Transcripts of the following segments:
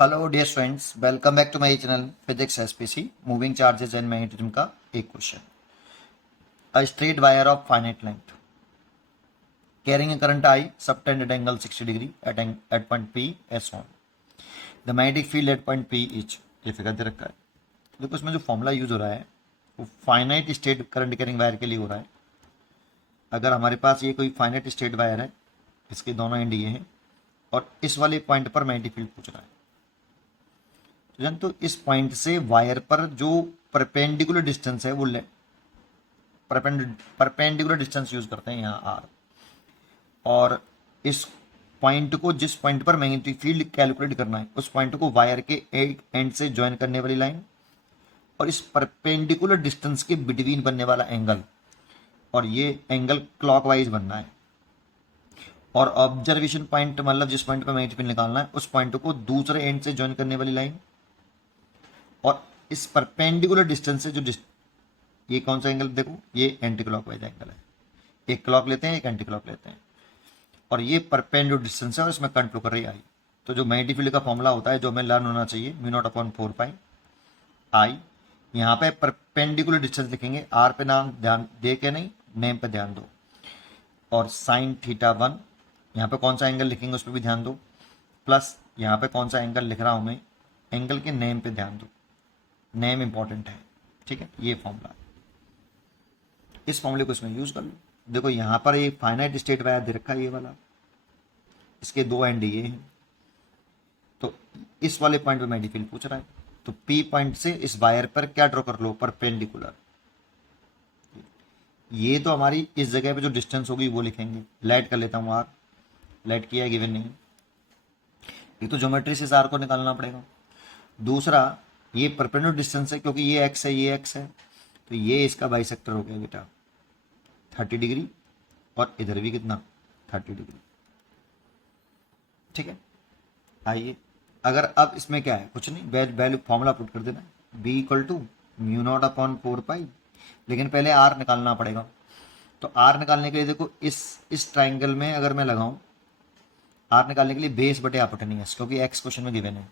Hello dear students, welcome back to my channel physics SPC moving charges and magnetism का एक question. A straight wire of finite length carrying a current I subtended angle 60 degree at point P as on. The magnetic field at point P is ये figure दे रखा है। देखो इसमें जो formula use हो रहा है वो finite state current carrying wire के लिए हो रहा है। अगर हमारे पास ये कोई फाइनाइट स्टेट वायर है, इसके दोनों एंड ये हैं और इस वाले पॉइंट पर मैग्नेटिक फील्ड पूछ रहा है, तो इस पॉइंट से वायर पर जो परपेंडिकुलर डिस्टेंस है वो परपेंडिकुलर डिस्टेंस यूज करते हैं यहाँ आर, और इस पॉइंट को जिस पॉइंट पर मैग्नेटिक फील्ड कैलकुलेट करना है उस पॉइंट को वायर के एक एंड से ज्वाइन करने वाली लाइन और इस परपेंडिकुलर डिस्टेंस के बिटवीन बनने वाला एंगल, और ये एंगल क्लॉकवाइज बनना है। और ऑब्जर्वेशन पॉइंट मतलब जिस पॉइंट पर मैग्नेटिक फील्ड निकालना है उस पॉइंट को दूसरे एंड से ज्वाइन करने वाली लाइन और इस परपेंडिकुलर डिस्टेंस से जो ये कौन सा एंगल, देखो ये एंटी क्लॉकवाइज एंगल है। एक क्लॉक लेते हैं, एक एंटी क्लॉक लेते हैं, और ये परपेंडिकुलर डिस्टेंस है और इसमें करंट फ्लो कर रही है आई। तो जो मैग्नेटिक फील्ड का फॉर्मूला होता है जो हमें लर्न होना चाहिए, म्यू नॉट अपॉन 4 पाई आई। यहाँ पे परपेंडिकुलर डिस्टेंस लिखेंगे, आर पे नाम ध्यान दे के नहीं, नेम पे ध्यान दो, और साइन थीटा 1 यहाँ पे कौन सा एंगल लिखेंगे उस पर भी ध्यान दो, प्लस यहाँ पे कौन सा एंगल लिख रहा हूँ मैं, एंगल के नेम पे ध्यान दो, नेम इंपॉर्टेंट है। ठीक है, ये फॉर्मूला, इस फॉर्मूले को इसमें यूज कर लो। देखो यहाँ पर एक फाइनाइट स्टेट वायर दे रखा है ये वाला, इसके दो एंड ये हैं, तो इस वाले पॉइंट पे मैग्नेटिक फील्ड पूछ रहा है, तो पी पॉइंट से इस वायर पर क्या ड्रॉ कर लो, परपेंडिकुलर। ये तो हमारी इस जगह पे जो डिस्टेंस होगी वो लिखेंगे, लाइट कर लेता हूँ आर, लाइट किया गिवन नहीं, ये तो ज्योमेट्री से इस आर को निकालना पड़ेगा। दूसरा ये परपेंडिकुलर डिस्टेंस है क्योंकि ये एक्स है ये एक्स है, तो ये इसका बाइसेक्टर हो गया बेटा 30 डिग्री, और इधर भी कितना 30 डिग्री। ठीक है, आइए अगर अब इसमें क्या है, कुछ नहीं, वैल्यू फॉर्मूला पुट कर देना, B equal to mu naught upon 4 pi, लेकिन पहले आर निकालना पड़ेगा। तो आर निकालने के लिए देखो इस ट्राइंगल में अगर मैं लगाऊं, आर निकालने के लिए बेस बटे अपोटेनियस, क्योंकि एक्स क्वेश्चन में गिवन है।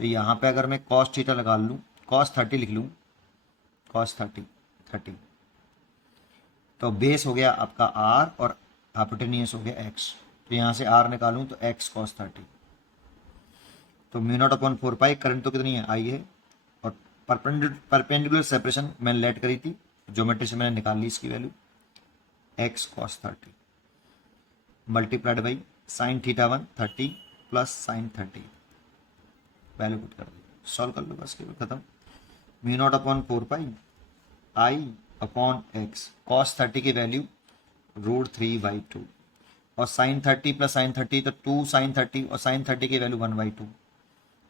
तो यहाँ पे अगर मैं कॉस थीटा लगा लूँ, कॉस 30 लिख लूँ, कॉस 30, तो बेस हो गया आपका आर और हाइपोटेनियस हो गया एक्स। तो यहाँ से आर निकालूं तो एक्स कॉस 30, तो म्यू नॉट अपॉन 4 पाई, करंट तो कितनी है आई है, और परपेंडिकुलर सेपरेशन मैंने लेट करी थी, ज्योमेट्री से मैंने निकाल ली इसकी value, x cos 30 multiplied by sine theta 1 30 plus sign 30, value put कर दी, सॉल्व कर लो बस, केवल खत्म। म्यू नॉट अपॉन 4 पाई आई अपॉन एक्स, कॉस 30 की वैल्यू √3/2, और साइन 30 प्लस साइन 30 तो 2 साइन 30, और साइन 30 की वैल्यू 1/2,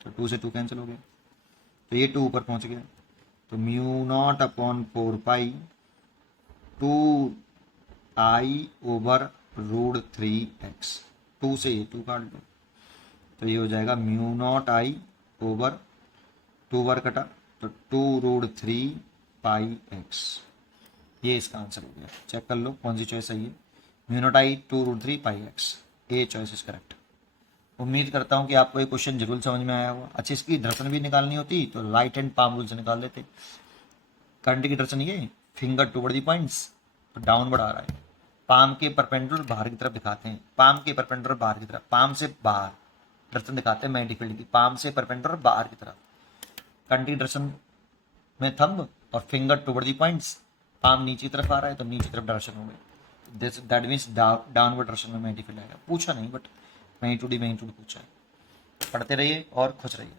तो 2 से 2 कैंसिल हो गया, तो ये 2 ऊपर पहुंच गया। तो म्यू नॉट अपॉन 4 पाई 2 आई ओवर √3x, 2 से ये 2 काट दो, तो ये हो जाएगा म्यू नॉट आई ओवर 2 बार कटा तो 2√3πx, ये इसका आंसर हो गया। चेक कर लो कौन सी चॉइस सही है, mu not I 2√3πx, a choice is correct. उम्मीद करता हूँ कि आपको ये क्वेश्चन जरूर समझ में आया होगा। अच्छा, इसकी दर्शन भी निकालनी होती तो राइट हैंड पाम रूल से निकाल लेते। करंट की दर्शन ये फिंगर टुवर्ड दी पॉइंट्स, तो डाउनवर्ड आ रहा है, पाम के परपेंडिकुलर बाहर की तरफ दिखाते हैं, पाम के परपेंडिकुलर बाहर की तरफ, पाम से बाहर दर्शन दिखाते हैं मैग्नेटिक फील्ड की, पाम से परपेंडिकुलर बाहर की तरफ। करंट की दर्शन में थंब और finger toward the points, palm नीचे की तरफ आ रहा है तो नीचे तरफ डायरेक्शन हो गई, this that means downward direction में मैग्नेटिक फील्ड आएगा। पूछा नहीं बट मैग्नीट्यूड ही मैग्नीट्यूड पूछा है। पढ़ते रहिए और खुश रहिए।